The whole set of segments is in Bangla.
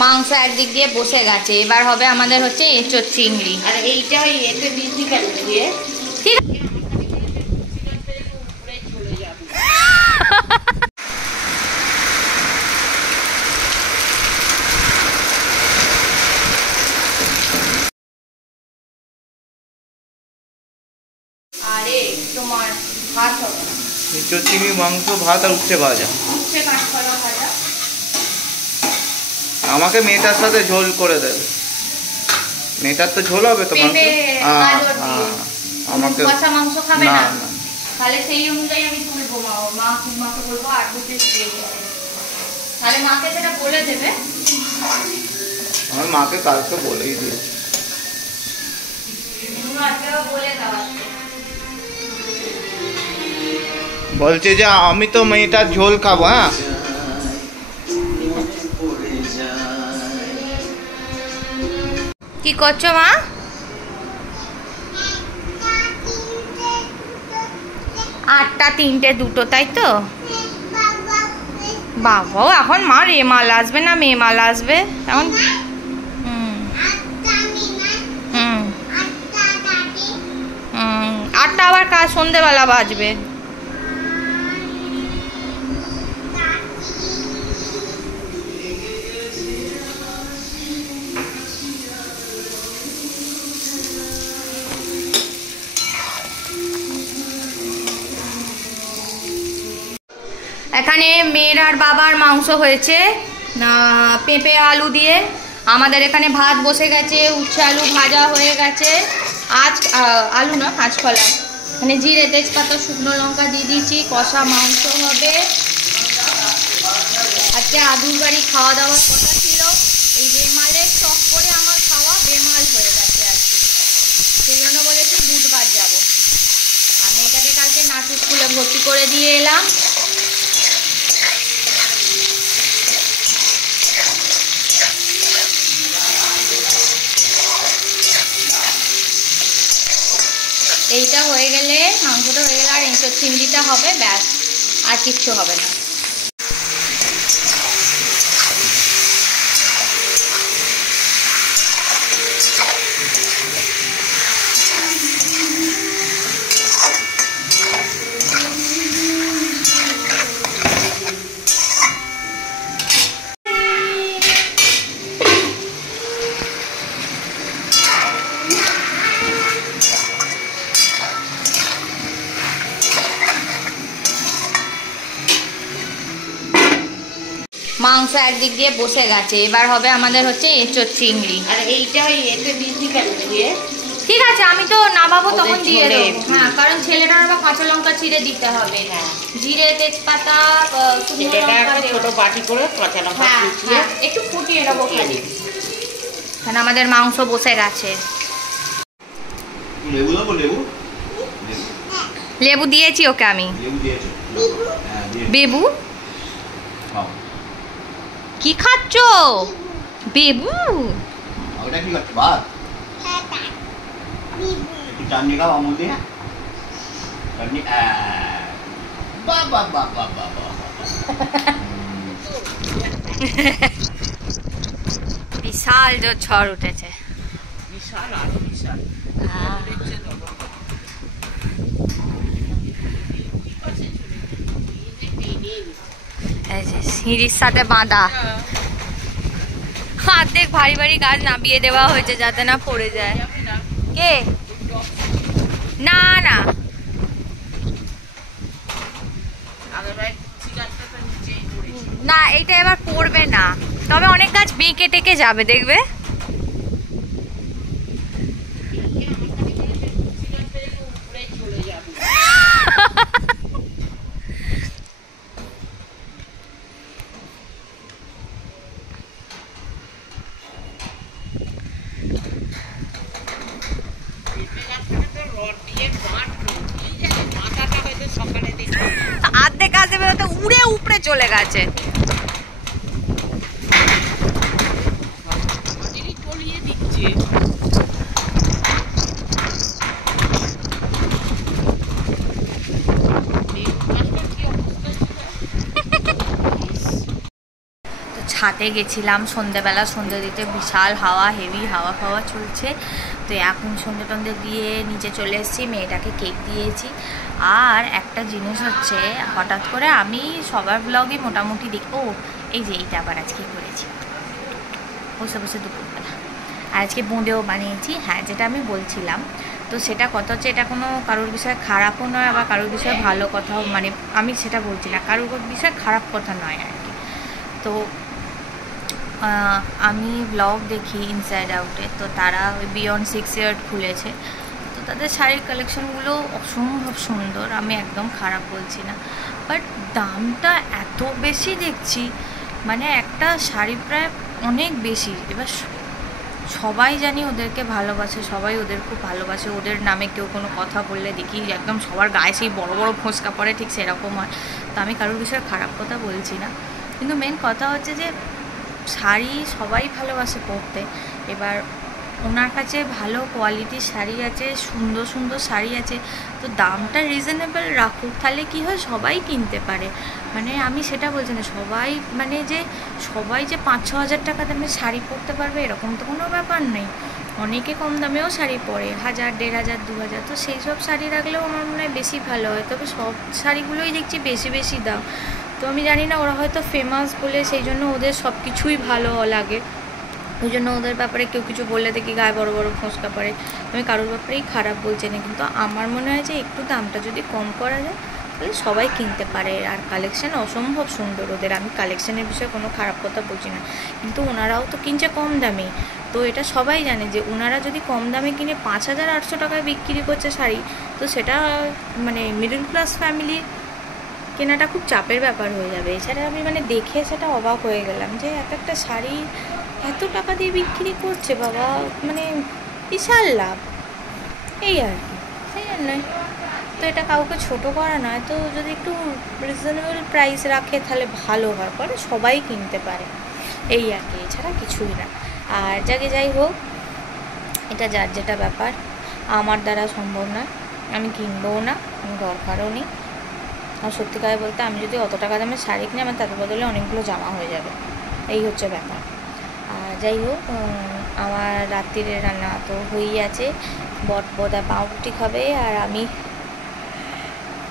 মাংস একদিক দিয়ে বসে গেছে, এবার হবে আমাদের হচ্ছে এঁচোড় চিংড়ি। আর এইটা ওই এতে বিজি কেন দিয়ে ঠিক আরে তোমার ভাত হবে না, এঁচোড় চিংড়ি মাংস ভাত আর উচ্ছে ভাজা। উচ্ছে কাঁচকলা ভাজা। আমাকে মেয়েটার সাথে ঝোল করে দেবে। মেয়েটার তো ঝোল হবে তো মাংস। আমাকে কষা মাংস খাবে না না, না। তাহলে সেই অনুযায়ী আমি তুলবো। মাকে বলবো আর দুটো দিয়ে দিতে, তাহলে মাকে সেটা বলে দেবে। আমার মাকে কালকে বলেই দিয়েছি। বলে দেওয়া বলছে যে আমি তো মেয়েটার ঝোল খাবো। হ্যাঁ, কি করছো মা? আটটা তিনটে দুটো, তাই তো? বাবাও এখন মা রেমাল আসবে না মেমাল আসবে এখন। আটটা আবার কাজ সন্ধেবেলা বাজবে। এখানে মেয়ের আর বাবার মাংস হয়েছে পেঁপে আলু দিয়ে। আমাদের এখানে ভাত বসে গেছে, উচ্ছে আলু ভাজা হয়ে গেছে। আজ আলু না, কাঁচকলা। এখানে জিরে তেজপাতা শুকনো লঙ্কা দিয়ে দিয়েছি। কষা মাংস হবে। আজকে আদুর বাড়ি খাওয়া দাওয়ার কথা ছিল, এই বেমালের শখ করে আমার খাওয়া বেমাল হয়ে গেছে আজকে, সেই জন্য বলেছি বুধবার যাবো। আর মেয়েটাকে কালকে নাচ স্কুলে ভর্তি করে দিয়ে এলাম। এইটা হয়ে গেলে, মাংসটা হয়ে গেলে আর এঁচোড় চিংড়িটা হবে, ব্যাস, আর কিচ্ছু হবে না। মাংস একদিক দিয়ে বসে গেছে, এবার হবে আমাদের হচ্ছে এঁচোড় চিংড়ি। আর এইটা ওই এতে বিজি কেন দিয়ে ঠিক আছে, আমি তো নামাবো তখন দিয়ে দেবো। হ্যাঁ, কারণ ছেলেটার আবার কাঁচা লঙ্কা চিড়ে দিতে হবে। হ্যাঁ, জিরে তেজপাতা ছোট বাটি করে কাঁচা লঙ্কা কুচিয়ে একটু ফুটিয়ে নেবো খালি। এখানে আমাদের মাংস বসে গেছে। লেবু দিয়েছি ওকে আমি। বেবু কি খাচ্ছ? বেবু ওটা কি করছো? ভাত একটু চাটনি খাও আমুল দিয়ে। চাটনি বাহ বাহ বাহ বাহ বাহ বাহ। বিশাল জোর ঝড় উঠেছে। বিশাল, আরো বিশাল। সিঁড়ির সাথে বাঁধা অর্ধেক ভারী ভারী গাছ নামিয়ে দেওয়া হয়েছে যাতে না পড়ে যায়। কে? না না, না এইটা এবার পড়বে না, তবে অনেক গাছ বেঁকে টেকে যাবে দেখবে। উড়ে উপড়ে চলে গেছে। ছাদে গেছিলাম সন্ধ্যেবেলা, সন্ধ্যে দিতে বিশাল হাওয়া, হেভি হাওয়া ফাওয়া চলছে। তো এখন সন্ধ্যে টন্ধে দিয়ে নিচে চলে এসেছি, মেয়েটাকে কেক দিয়েছি। আর একটা জিনিস হচ্ছে, হঠাৎ করে আমি সবার ব্লগে মোটামুটি দেখি, ও এই যে এইটা আবার আজকে করেছি বসে বসে দুপুরবেলা, আর আজকে বোঁদেও বানিয়েছি। হ্যাঁ, যেটা আমি বলছিলাম, তো সেটা কথা হচ্ছে, এটা কোনো কারোর বিষয়ে খারাপও নয়, আবার কারোর বিষয়ে ভালো কথাও, মানে আমি সেটা বলছি না, কারোর বিষয়ে খারাপ কথা নয় আর কি। তো আমি ব্লগ দেখি ইনসাইড আউটে, তো তারা ওই বিয়ন্ড 6 ইয়ার্ড খুলেছে, তো তাদের শাড়ির কালেকশনগুলো অসম্ভব সুন্দর, আমি একদম খারাপ বলছি না, বাট দামটা এত বেশি দেখছি, মানে একটা শাড়ি প্রায় অনেক বেশি। এবার সবাই জানি ওদেরকে ভালোবাসে, সবাই ওদের খুব ভালোবাসে, ওদের নামে কেউ কোনো কথা বললে দেখি একদম সবার গায়ে সেই বড় বড় ফোঁসকা পড়ে, ঠিক সেরকম হয়। তো আমি কারোর বিষয়ে খারাপ কথা বলছি না, কিন্তু মেন কথা হচ্ছে যে শাড়ি সবাই ভালোবাসে পরতে। এবার ওনার কাছে ভালো কোয়ালিটির শাড়ি আছে, সুন্দর সুন্দর শাড়ি আছে, তো দামটা রিজনেবল রাখুক, তাহলে কী হয় সবাই কিনতে পারে। মানে আমি সেটা বলছি না সবাই, মানে যে সবাই যে 5-6 হাজার টাকা দামে শাড়ি পরতে পারবে এরকম তো কোনো ব্যাপার নেই, অনেকে কম দামেও শাড়ি পরে, 1000, 1500, 2000, তো সেই সব শাড়ি রাখলেও আমার মনে হয় বেশি ভালো হয়। তবে সব শাড়িগুলোই দেখছি বেশি বেশি দাম, তো আমি জানি না, ওরা হয়তো ফেমাস বলে সেই জন্য ওদের সব কিছুই ভালো লাগে, ওই জন্য ওদের ব্যাপারে কেউ কিছু বললে দেখি গায়ে বড় বড় ফোঁসকা পড়ে। আমি কারোর ব্যাপারেই খারাপ বলছি না, কিন্তু আমার মনে হয় যে একটু দামটা যদি কম করা যায় তাহলে সবাই কিনতে পারে। আর কালেকশান অসম্ভব সুন্দর ওদের, আমি কালেকশানের বিষয়ে কোনো খারাপ কথা বলছি না, কিন্তু ওনারাও তো কিনছে কম দামে, তো এটা সবাই জানে যে ওনারা যদি কম দামে কিনে 5800 টাকায় বিক্রি করছে শাড়ি, তো সেটা মানে মিডল ক্লাস ফ্যামিলি কেনাটা খুব চাপের ব্যাপার হয়ে যাবে। এছাড়া আমি মানে দেখে সেটা অবাক হয়ে গেলাম যে একটা শাড়ি এত টাকা দিয়ে বিক্রি করছে, বাবা, মানে বিশাল লাভ, এই আর কি, সেই জন্যই তো এটা কাউকে ছোট করা নয়, তো যদি একটু রিজনেবল প্রাইস রাখে তাহলে ভালো হয়, পরে সবাই কিনতে পারে, এই আর কি, এছাড়া কিছুই না। আর যাই হোক, এটা যার যেটা ব্যাপার, আমার দ্বারা সম্ভব না, আমি কিনবও না, দরকারও নেই। আর সত্যিকারে বলতে আমি যদি অত টাকা দামের শাড়ি কিনি, আমার তার বদলে অনেকগুলো জামা হয়ে যাবে, এই হচ্ছে ব্যাপার। আর যাই হোক, আমার রাত্রিরে রান্না তো হয়েই আছে, বটবদা পাউরুটি খাবে, আর আমি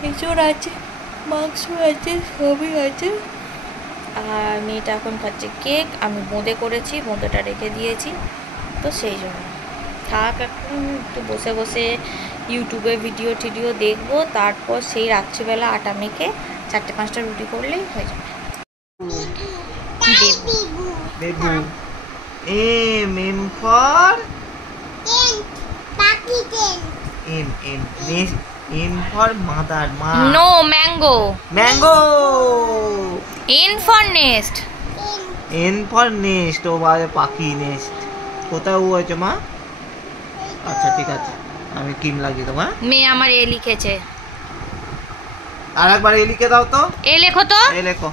এঁচড় আছে, মাংস আছে, সবই আছে, আর মেয়েটা এখন খাচ্ছে কেক। আমি বোঁদে করেছি, বোঁদেটা রেখে দিয়েছি, তো সেই জন্য থাক, এখন একটু বসে বসে ইউটিউবে ভিডিও টিডিও দেখবো, তারপর সেই রাত্রিবেলা আটা মেখে 4-5টা রুটি করলেই হয়ে যাবে। বেবু, M for M for mother, মা। No, mango. Mango. N for nest. N for nest, ও বাবা, পাখি নেস্ট। কোথায় ও হয়েছে মা? আচ্ছা ঠিক আছে, আমি কিম লাগিয়ে দেবো। মেয়ে আমার এ লিখেছে, আর একবার এ লিখে দাও তো। এ লেখো তো। এ লেখো।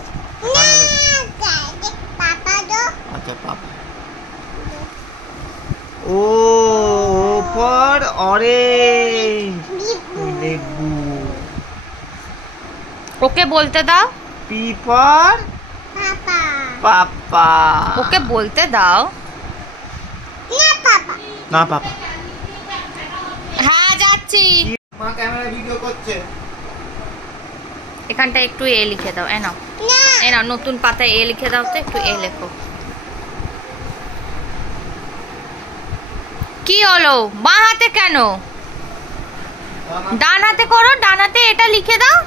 আচ্ছা, পাপা। ও ফর অরেঞ্জ, লেবু। ওকে বলতে দাও। P for papa. ওকে বলতে দাও। না পাপা। হ্যাঁ, যাচ্ছি। মা ক্যামেরা ভিডিও করছে। এখানটা একটু এ লিখে দাও, এ নাও নতুন পাতায় এ লিখে দাও, তো একটু এ লেখো। কি হলো, বাঁ হাতে কেন? ডান হাতে করো, ডান হাতে এটা লিখে দাও।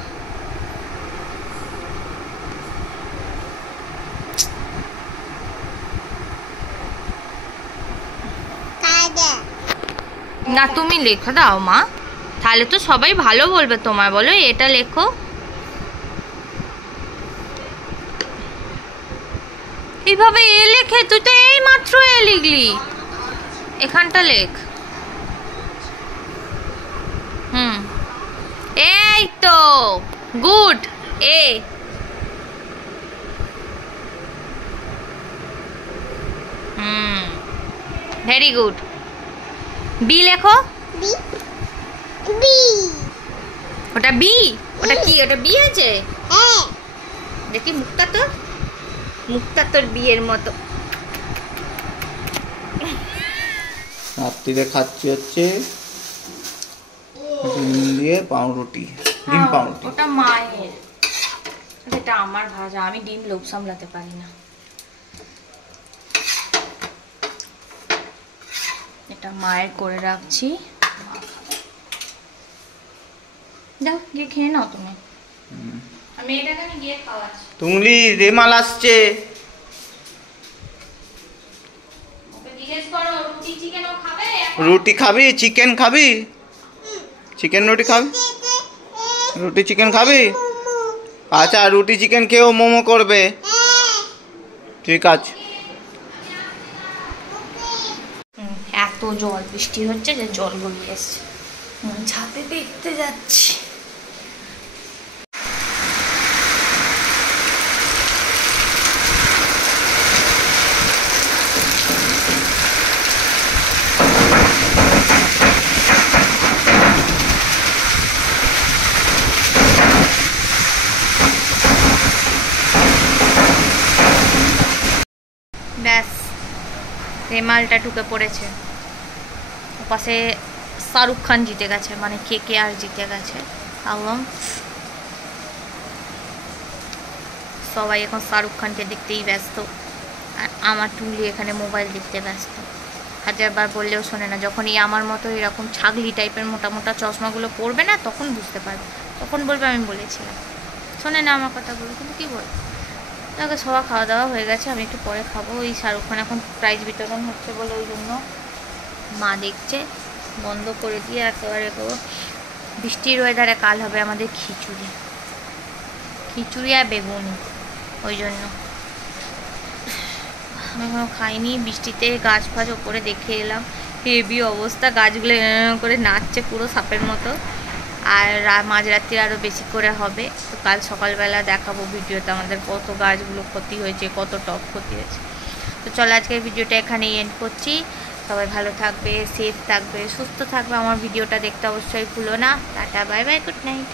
না, তুমি লেখো দাও মা, তাহলে তো সবাই ভালো বলবে তোমায়, বলো এটা লেখো। এইভাবে এ লেখে, তুই তো এই মাত্র এ লিখলি, এখানটা লেখ। এই তো, good, A. Very good. B লেখো। ওটা বি? ওটা কি? ওটা বি আছে? দেখি মুখটা তো। মুখটা তোর বিয়ের মতো। রাত্রিরে খাচ্ছি হচ্ছে ডিম দিয়ে পাউরুটি, ডিম পাউরুটি। ওটা মায়ের, এটা আমার ভাজা, আমি ডিম লোভ সামলাতে পারি না। এটা মায়ের করে রাখছি, যাও গিয়ে খেয়ে নাও তুমি। আমি এটাকে আমি গিয়ে খাওয়াচ্ছি। তুমলি রেমাল আসছে। ওকে জিজ্ঞেস করো রুটি চিকেন ও খাবে? রুটি খাবি, চিকেন খাবি? চিকেন রুটি খাবি? রুটি চিকেন খাবি? আচ্ছা, রুটি চিকেন খেয়েও মোমো করবে। ঠিক আছে। এত জল বৃষ্টি হচ্ছে যে জল গড়িয়ে এসছে, ছাদে দেখতে যাচ্ছি। ব্যাস, রেমালটা ঢুকে পড়েছে। পাশে শাহরুখ খান জিতে গেছে, মানে KKR জিতে গেছে। একদম সবাই এখন শাহরুখ খানকে দেখতেই ব্যস্ত, আর আমার টুলি এখানে মোবাইল দেখতে ব্যস্ত। হাজারবার বললেও শোনে না। যখনই আমার মতো এরকম ছাগলি টাইপের মোটা মোটা চশমাগুলো পরবে না, তখন বুঝতে পারবে, তখন বলবে আমি বলেছিলাম। শোনে না আমার কথাগুলো, কিন্তু কী বলবো। তাকে সবার খাওয়া দাওয়া হয়ে গেছে, আমি একটু পরে খাবো। ওই শাহরুখ খান এখন প্রাইজ বিতরণ হচ্ছে বলে ওই জন্য মা দেখছে, বন্ধ করে দিয়ে একেবারে বৃষ্টির ওয়েদারে কাল হবে আমাদের খিচুড়ি, খিচুড়ি আর বেগুনি। ওই জন্য আমি এখনো খাইনি। বৃষ্টিতে গাছ ফাছ ওপরে দেখে এলাম, হেভি অবস্থা, গাছগুলো করে নাচছে পুরো সাপের মতো। আর মাঝরাত্রি আরও বেশি করে হবে। তো কাল সকালবেলা দেখাবো ভিডিওতে আমাদের কত গাছগুলো ক্ষতি হয়েছে, কত টব ক্ষতি হয়েছে। তো চলো আজকের ভিডিওটা এখানেই এন্ড করছি। সবাই ভালো থাকবে, সেফ থাকবে, সুস্থ থাকবে। আমার ভিডিওটা দেখতে অবশ্যই ভুলো না। Tata, bye bye, good night.